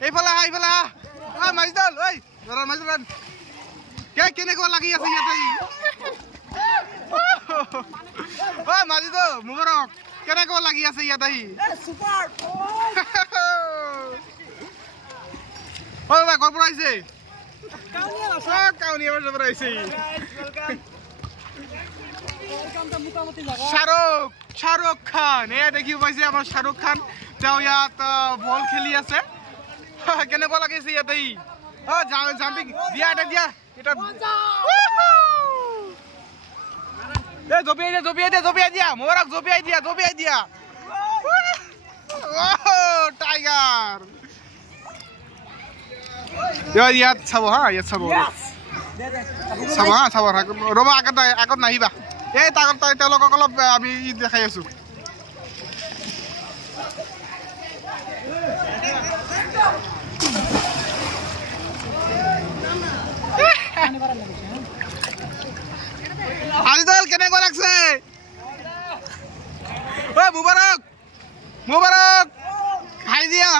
এইফালে আহা মাইজদাল ঐ মাইজদাল কেনেকুৱা লাগি আছে ইয়াতে মাজিদ মুবাৰক কেনেকুৱা লাগি আছে ইয়াতে ক'ৰ পৰা আহিছে শাহৰুখ খান এয়া দেখিব পাইছে আমাৰ শাহৰুখ খান তেওঁ ইয়াত বল খেলি আছে কেনেকুৱা লাগিছে ইয়াতে জাম্পিং দিয়া এটা দিয়া এটা জপিয়াই দিয়া মোবাৰক জপিয়াই দিয়া টাইগাৰ ইয়াত চাব হা ৰ'বা আগত নাহিবা এই তেওঁলোকক অলপ আমি দেখাই আছো আজিদল কেনেকুৱা লাগছে মুবাৰক খাই দিয়া